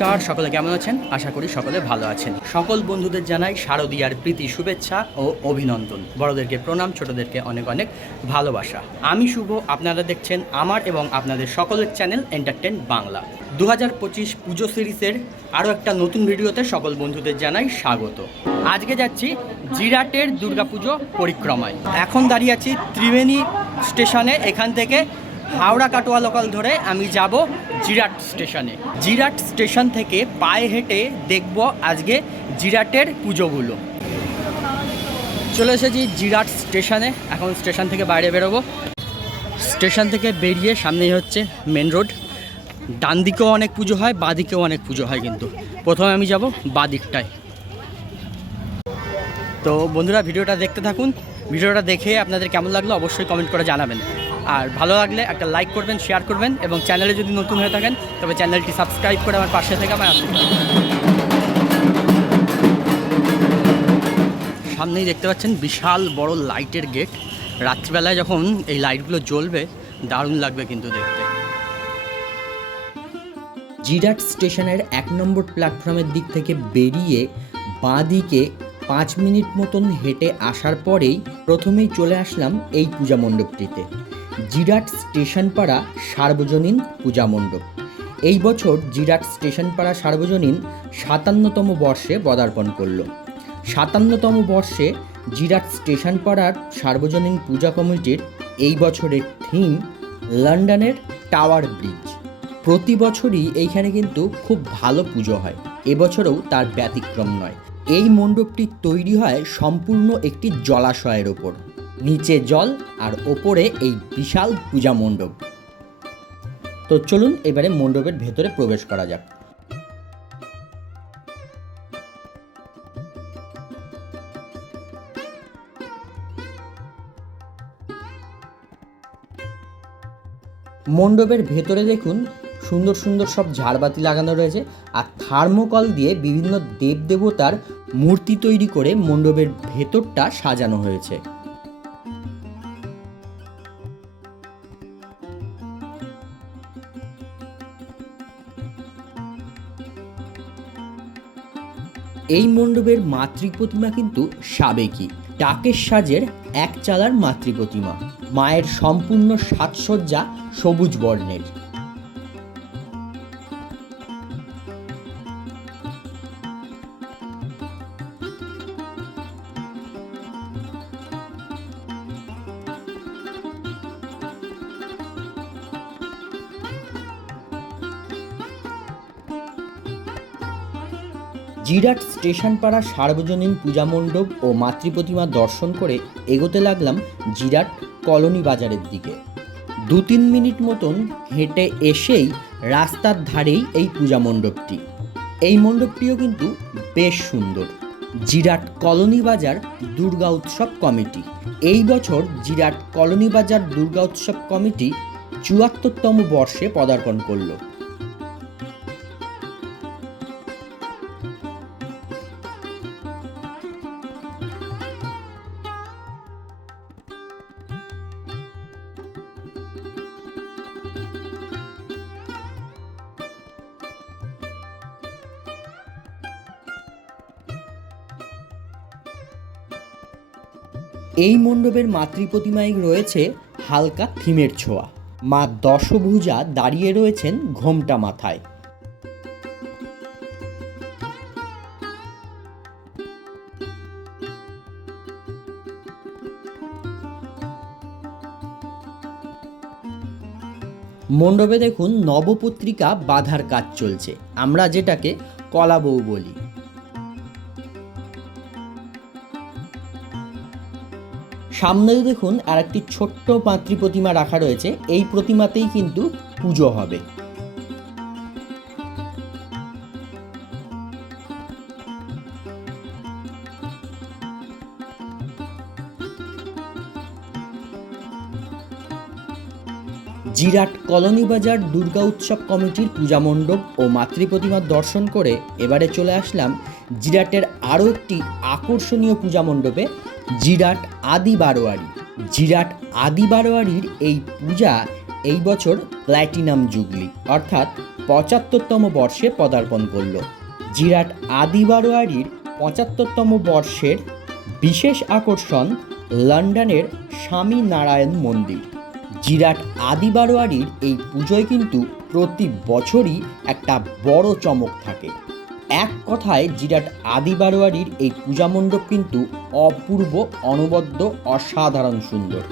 নমস্কার, সকলে কেমন আছেন? আশা করি সকলে ভালো আছেন। সকল বন্ধুদের জানাই শারদীয়ার প্রীতি শুভেচ্ছা ও অভিনন্দন। বড়দেরকে প্রণাম, ছোটদেরকে অনেক অনেক ভালোবাসা। আমি শুভ, আপনারা দেখছেন আমার এবং আপনাদের সকলের চ্যানেল এন্টারটেন বাংলা। দু হাজার পঁচিশ পুজো সিরিজের আরও একটা নতুন ভিডিওতে সকল বন্ধুদের জানাই স্বাগত। আজকে যাচ্ছি জিরাটের দুর্গাপুজো পরিক্রমায়। এখন দাঁড়িয়ে আছি ত্রিবেণী স্টেশনে। এখান থেকে হাওড়া কাটোয়া লোকাল ধরে আমি যাব জিরাট স্টেশনে জিরাট স্টেশন থেকে পায়ে হেঁটে দেখব আজকে জিরাটের পুজোগুলো। চলে এসেছি জিরাট স্টেশনে এখন স্টেশন থেকে বাইরে বেরোবো। স্টেশন থেকে বেরিয়ে সামনেই হচ্ছে মেন রোড ডান দিকেও অনেক পুজো হয়, বাঁ দিকেও অনেক পুজো হয় কিন্তু। প্রথমে আমি যাব বাঁ দিকটায়। তো বন্ধুরা, ভিডিওটা দেখতে থাকুন। ভিডিওটা দেখে আপনাদের কেমন লাগল অবশ্যই কমেন্ট করে জানাবেন। আর ভালো লাগলে একটা লাইক করবেন শেয়ার করবেন এবং চ্যানেলে যদি নতুন হয়ে থাকেন, তবে চ্যানেলটি সাবস্ক্রাইব করে আমার পাশে থেকে আমার সামনেই দেখতে পাচ্ছেন বিশাল বড় লাইটের গেট রাত্রিবেলায় যখন এই লাইটগুলো জ্বলবে, দারুণ লাগবে কিন্তু দেখতে। জিরাট স্টেশনের এক নম্বর প্ল্যাটফর্মের দিক থেকে বেরিয়ে বাঁ দিকে পাঁচ মিনিট মতন হেঁটে আসার পরেই প্রথমেই চলে আসলাম এই পূজা মণ্ডপটিতে। জিরাট স্টেশন পাড়া সার্বজনীন পূজা মণ্ডপ। এই বছর জিরাট স্টেশন পাড়া সার্বজনীন সাতান্নতম বর্ষে পদার্পণ করল। সাতান্নতম বর্ষে জিরাট স্টেশন পাড়ার সার্বজনীন পূজা কমিটির এই বছরের থিম লন্ডনের টাওয়ার ব্রিজ। প্রতি বছরই এইখানে কিন্তু খুব ভালো পুজো হয়। এবছরেও তার ব্যতিক্রম নয়। এই মণ্ডপটি তৈরি হয় সম্পূর্ণ একটি জলাশয়ের ওপর। নিচে জল আর ওপরে এই বিশাল পূজা মণ্ডপ। তো চলুন এবারে মণ্ডপের ভেতরে প্রবেশ করা যাক। মণ্ডপের ভেতরে দেখুন, সুন্দর সুন্দর সব ঝাড়বাতি লাগানো রয়েছে আর থার্মোকল দিয়ে বিভিন্ন দেবদেবতার মূর্তি তৈরি করে মণ্ডপের ভেতরটা সাজানো হয়েছে। এই মণ্ডপের মাতৃ প্রতিমা কিন্তু সাবেকি। টাকের সাজের এক চালার মাতৃ প্রতিমা মায়ের সম্পূর্ণ সাজসজ্জা সবুজ বর্ণের। জিরাট স্টেশন পাড়া সার্বজনীন পূজা মণ্ডপ ও মাতৃপ্রতিমা দর্শন করে এগোতে লাগলাম জিরাট কলোনি বাজারের দিকে। দু তিন মিনিট মতন হেঁটে এসেই রাস্তার ধারেই এই পূজা মণ্ডপটি এই মণ্ডপটিও কিন্তু বেশ সুন্দর। জিরাট কলোনি বাজার দুর্গা উৎসব কমিটি। এই বছর জিরাট কলোনি বাজার দুর্গা উৎসব কমিটি চুয়াত্তরতম বর্ষে পদার্পণ করল। এই মণ্ডপের মাতৃপ্রতিমায় রয়েছে হালকা থিমের ছোঁয়া। মা দশভুজা দাঁড়িয়ে রয়েছেন ঘোমটা মাথায়। মণ্ডপে দেখুন নবপত্রিকা বাধার কাজ চলছে। আমরা যেটাকে কলা বউ বলি। সামনেই দেখুন আর একটি ছোট্ট মাতৃ প্রতিমা রাখা রয়েছে। এই প্রতিমাতেই কিন্তু পুজো হবে। জিরাট কলোনি বাজার দুর্গা উৎসব কমিটির পূজা মণ্ডপ ও মাতৃ প্রতিমার দর্শন করে এবারে চলে আসলাম জিরাটের আরও একটি আকর্ষণীয় পূজা মণ্ডপে। জিরাট আদি বারোয়ারি জিরাট আদি বারোয়ারির এই পূজা এই বছর প্ল্যাটিনাম জুগলি, অর্থাৎ পঁচাত্তরতম বর্ষে পদার্পণ করল। জিরাট আদি বারোয়ারির পঁচাত্তরতম বর্ষের বিশেষ আকর্ষণ লন্ডনের স্বামী নারায়ণ মন্দির। জিরাট আদি বারোয়ারির এই পুজোয় কিন্তু প্রতি বছরই একটা বড় চমক থাকে। এক কথায় জিরাট আদি আদিবারোয়ারির এই পূজা মণ্ডপ কিন্তু অপূর্ব, অনবদ্য, অসাধারণ সুন্দর।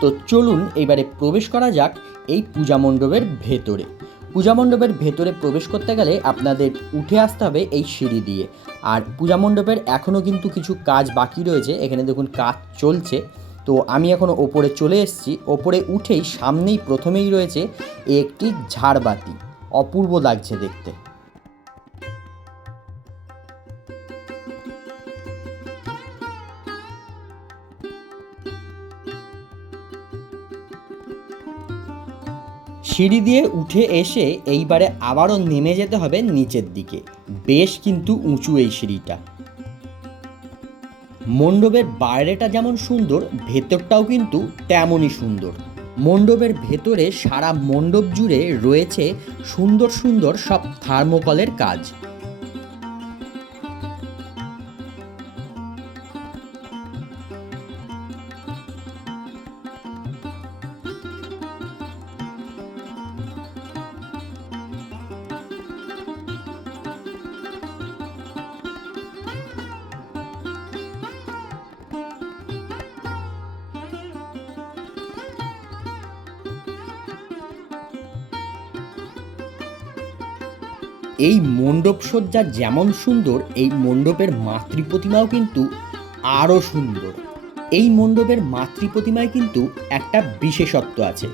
তো চলুন এবারে প্রবেশ করা যাক এই পূজা মণ্ডপের ভেতরে। পূজা মণ্ডপের ভেতরে প্রবেশ করতে গেলে আপনাদের উঠে আসতে হবে এই সিঁড়ি দিয়ে। আর পূজা মণ্ডপের এখনও কিন্তু কিছু কাজ বাকি রয়েছে, এখানে দেখুন কাজ চলছে। তো আমি এখন ওপরে চলে এসেছি, ওপরে উঠেই সামনেই প্রথমেই রয়েছে একটি ঝাড়বাতি। অপূর্ব লাগছে দেখতে। সিঁড়ি দিয়ে উঠে এসে এইবারে আবারও নেমে যেতে হবে নিচের দিকে। বেশ কিন্তু উঁচু এই সিঁড়িটা। মণ্ডপের বাইরেটা যেমন সুন্দর, ভেতরটাও কিন্তু তেমনই সুন্দর। মণ্ডপের ভেতরে সারা মণ্ডপ জুড়ে রয়েছে সুন্দর সুন্দর সব থার্মোকলের কাজ। এই মণ্ডপ সজ্জা যেমন সুন্দর, এই মণ্ডপের মাতৃ প্রতিমাও কিন্তু আরও সুন্দর। এই মণ্ডপের মাতৃ প্রতিমায় কিন্তু একটা বিশেষত্ব আছে।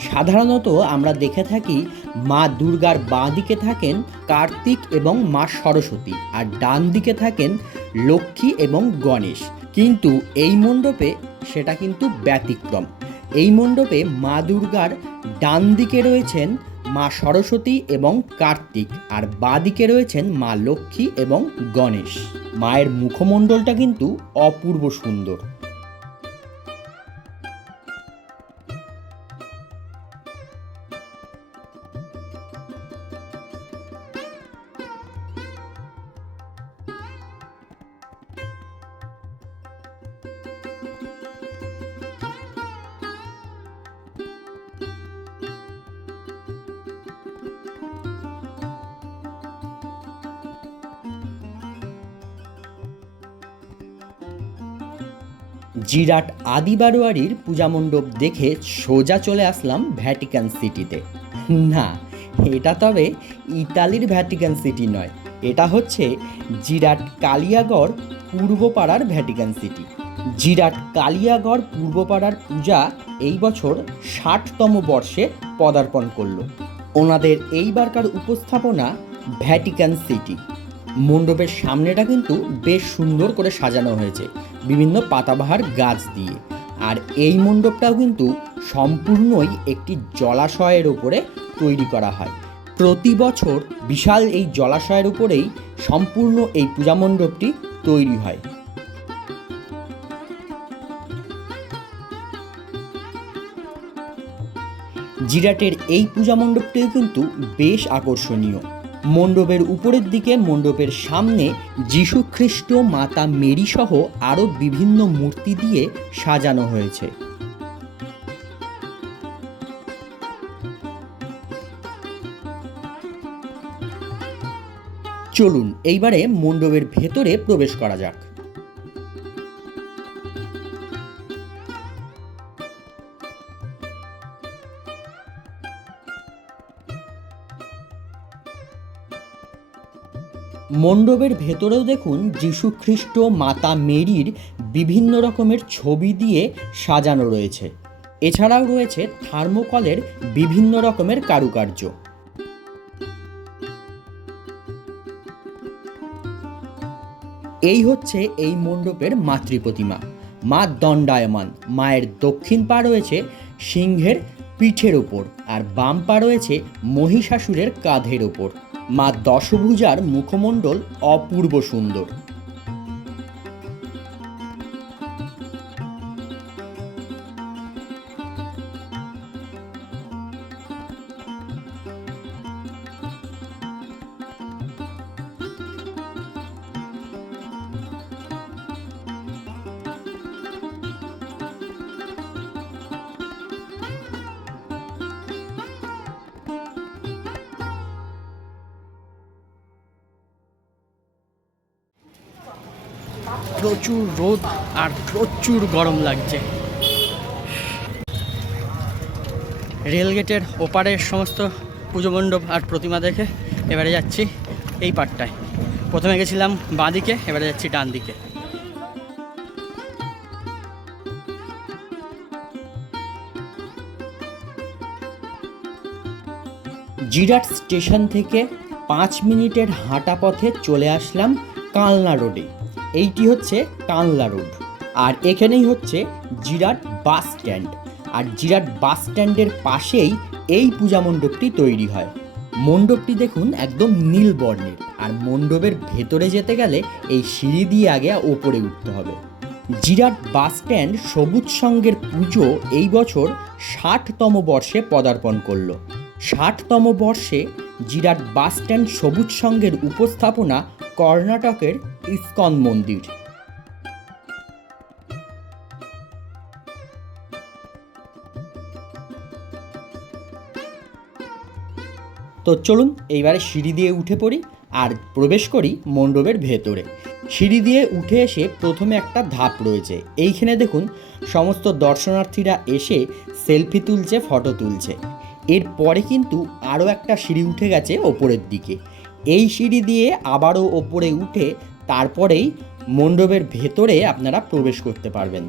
সাধারণত আমরা দেখে থাকি মা দুর্গার বাঁ দিকে থাকেন কার্তিক এবং মা সরস্বতী, আর ডান দিকে থাকেন লক্ষ্মী এবং গণেশ। কিন্তু এই মণ্ডপে সেটা কিন্তু ব্যতিক্রম। এই মণ্ডপে মা দুর্গার ডান দিকে রয়েছেন মা সরস্বতী এবং কার্তিক। আর বাঁদিকে রয়েছেন মা লক্ষ্মী এবং গণেশ। মায়ের মুখমণ্ডলটা কিন্তু অপূর্ব সুন্দর। জিরাট আদিবারোয়ারির পূজা মণ্ডপ দেখে সোজা চলে আসলাম ভ্যাটিকান সিটিতে। না, এটা তবে ইতালির ভ্যাটিকান সিটি নয়। এটা হচ্ছে জিরাট কালিয়াগড় পূর্বপাড়ার ভ্যাটিকান সিটি। জিরাট কালিয়াগড় পূর্বপাড়ার পূজা এই বছর ষাটতম বর্ষে পদার্পণ করল। ওনাদের এইবারকার উপস্থাপনা ভ্যাটিকান সিটি। মণ্ডপের সামনেটা কিন্তু বেশ সুন্দর করে সাজানো হয়েছে, বিভিন্ন পাতাবাহার গাছ দিয়ে। আর এই মণ্ডপটাও কিন্তু সম্পূর্ণই একটি জলাশয়ের উপরে তৈরি করা হয়। প্রতি বছর বিশাল এই জলাশয়ের উপরেই সম্পূর্ণ এই পূজা মণ্ডপটি তৈরি হয়। জিরাটের এই পূজা মণ্ডপটিও কিন্তু বেশ আকর্ষণীয়। মণ্ডপের উপরের দিকে মণ্ডপের সামনে যীশুখ্রিস্ট, মাতা মেরি সহ আরও বিভিন্ন মূর্তি দিয়ে সাজানো হয়েছে। চলুন, এইবারে মণ্ডপের ভেতরে প্রবেশ করা যাক। মণ্ডপের ভেতরেও দেখুন যীশুখ্রিস্ট, মাতা মেরির বিভিন্ন রকমের ছবি দিয়ে সাজানো রয়েছে। এছাড়াও রয়েছে থার্মোকলের বিভিন্ন রকমের কারুকার্য। এই হচ্ছে এই মণ্ডপের মাতৃ প্রতিমা মা দণ্ডায়মান। মায়ের দক্ষিণ পা রয়েছে সিংহের পিঠের ওপর আর বাম পা রয়েছে মহিষাসুরের কাঁধের ওপর। মা দশভূজার মুখমণ্ডল অপূর্ব সুন্দর। রোদ আর প্রচুর গরম লাগছে। রেলগেটের ওপারের সমস্ত পুজো মণ্ডপ আর প্রতিমা দেখে এবারে যাচ্ছি এই পাটটায়। প্রথমে গেছিলাম বাঁ দিকে এবারে যাচ্ছি ডান দিকে জিরাট স্টেশন থেকে পাঁচ মিনিটের হাঁটা পথে চলে আসলাম কালনা রোডে। এইটি হচ্ছে কালনা রোড। আর এখানেই হচ্ছে জিরাট বাস স্ট্যান্ড। আর জিরাট বাস স্ট্যান্ডের পাশেই এই পূজা মণ্ডপটি তৈরি হয়। মণ্ডপটি দেখুন একদম নীল বর্ণের। আর মণ্ডপের ভেতরে যেতে গেলে এই সিঁড়ি দিয়ে আগে ওপরে উঠতে হবে। জিরাট বাস স্ট্যান্ড সবুজ সঙ্গের পুজো এই বছর ষাটতম বর্ষে পদার্পণ করল। ষাটতম বর্ষে জিরাট বাস স্ট্যান্ড সবুজ সঙ্গের উপস্থাপনা কর্ণাটকের ইস্কন মন্দির। তো চলুন, এইবারে সিঁড়ি দিয়ে উঠে পড়ি আর প্রবেশ করি মণ্ডপের ভেতরে। সিঁড়ি দিয়ে উঠে এসে প্রথমে একটা ধাপ রয়েছে। এইখানে দেখুন, সমস্ত দর্শনার্থীরা এসে সেলফি তুলছে, ফটো তুলছে। এরপরে কিন্তু আরও একটা সিঁড়ি উঠে গেছে ওপরের দিকে। এই সিঁড়ি দিয়ে আবারও ওপরে উঠে তারপরেই মণ্ডপের ভেতরে আপনারা প্রবেশ করতে পারবেন।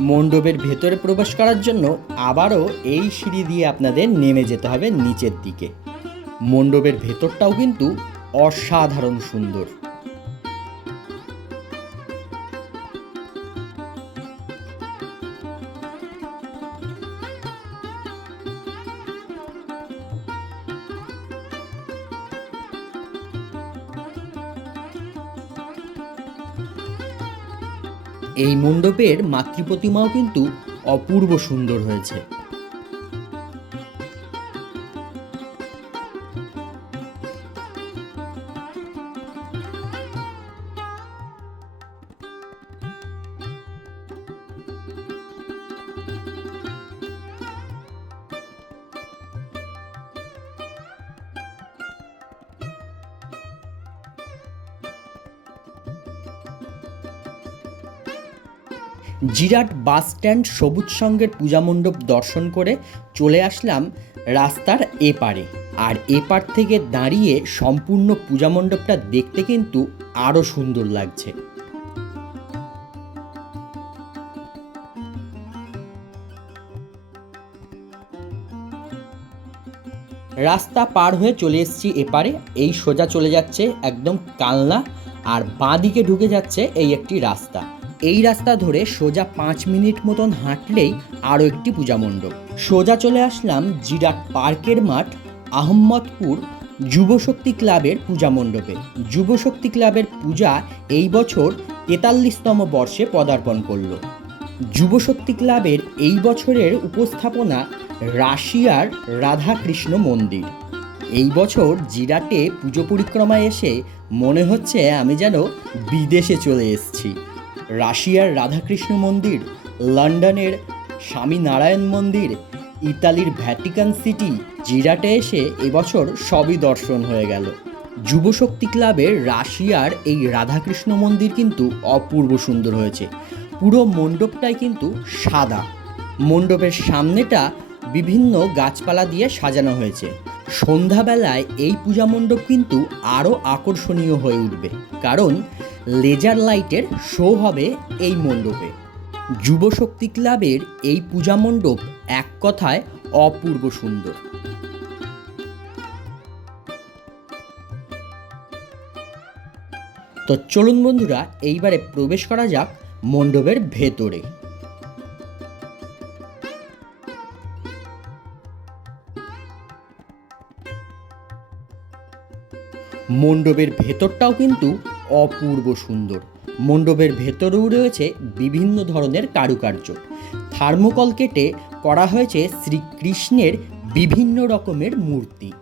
মণ্ডপের ভেতরে প্রবেশ করার জন্য আবারও এই সিঁড়ি দিয়ে আপনাদের নেমে যেতে হবে নিচের দিকে। মণ্ডপের ভেতরটাও কিন্তু অসাধারণ সুন্দর। এই মণ্ডপের মাতৃপ্রতিমাও কিন্তু অপূর্ব সুন্দর হয়েছে। জিরাট বাস স্ট্যান্ড সবুজ সঙ্গের পূজা মণ্ডপ দর্শন করে চলে আসলাম রাস্তার এপারে। আর এপার থেকে দাঁড়িয়ে সম্পূর্ণ পূজা মণ্ডপটা দেখতে কিন্তু আরও সুন্দর লাগছে। রাস্তা পার হয়ে চলে এসেছি এপারে। এই সোজা চলে যাচ্ছে একদম কালনা আর বাঁ দিকে ঢুকে যাচ্ছে এই একটি রাস্তা। এই রাস্তা ধরে সোজা পাঁচ মিনিট মতন হাঁটলেই আরও একটি পূজা মণ্ডপ। সোজা চলে আসলাম জিরাট পার্কের মাঠ, আহম্মদপুর যুবশক্তি ক্লাবের পূজা মণ্ডপে। যুবশক্তি ক্লাবের পূজা এই বছর তেতাল্লিশতম বর্ষে পদার্পণ করল। যুবশক্তি ক্লাবের এই বছরের উপস্থাপনা রাশিয়ার রাধাকৃষ্ণ মন্দির। এই বছর জিরাটে পুজো পরিক্রমায় এসে মনে হচ্ছে আমি যেন বিদেশে চলে এসেছি। রাশিয়ার রাধাকৃষ্ণ মন্দির, লন্ডনের স্বামীনারায়ণ মন্দির, ইতালির ভ্যাটিকান সিটি, জিরাটে এসে এবছর সবই দর্শন হয়ে গেল। যুবশক্তি ক্লাবের রাশিয়ার এই রাধাকৃষ্ণ মন্দির কিন্তু অপূর্ব সুন্দর হয়েছে। পুরো মণ্ডপটাই কিন্তু সাদা। মণ্ডপের সামনেটা বিভিন্ন গাছপালা দিয়ে সাজানো হয়েছে। সন্ধ্যাবেলায় এই পূজা মণ্ডপ কিন্তু আরও আকর্ষণীয় হয়ে উঠবে। কারণ লেজার লাইটের শো হবে এই মণ্ডপে। যুবশক্তি ক্লাবের এই পূজা মণ্ডপ এক কথায় অপূর্ব সুন্দর। তো চলুন বন্ধুরা, এইবারে প্রবেশ করা যাক মণ্ডপের ভেতরে। মণ্ডপের ভেতরটাও কিন্তু অপূর্ব সুন্দর। মণ্ডপের ভেতরেও রয়েছে বিভিন্ন ধরনের কারুকার্য। থার্মোকল কেটে করা হয়েছে শ্রীকৃষ্ণের বিভিন্ন রকমের মূর্তি।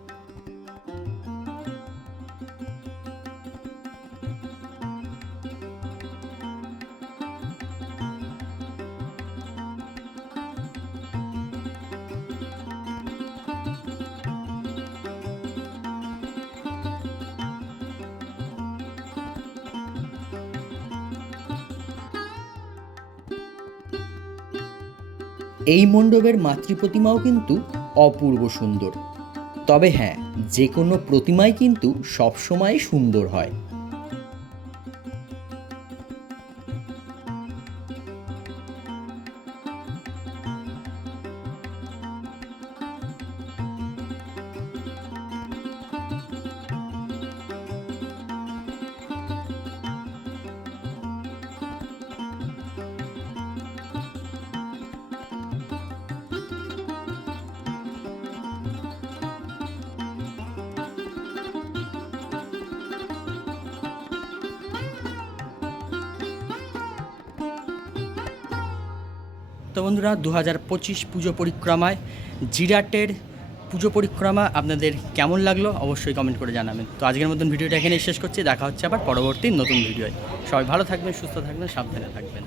এই মণ্ডপের মাতৃপ্রতিমাও কিন্তু অপূর্ব সুন্দর। তবে হ্যাঁ যে কোনো প্রতিমাই কিন্তু সবসময় সুন্দর হয়। তো বন্ধুরা দু হাজার পঁচিশ পুজো পরিক্রমায়, জিরাটের পুজো পরিক্রমা আপনাদের কেমন লাগল অবশ্যই কমেন্ট করে জানাবেন। তো আজকের মতন ভিডিওটা এখানে শেষ করছি, দেখা হচ্ছে আবার পরবর্তী নতুন ভিডিওয়। সবাই ভালো থাকবেন, সুস্থ থাকবেন, সাবধানে থাকবেন।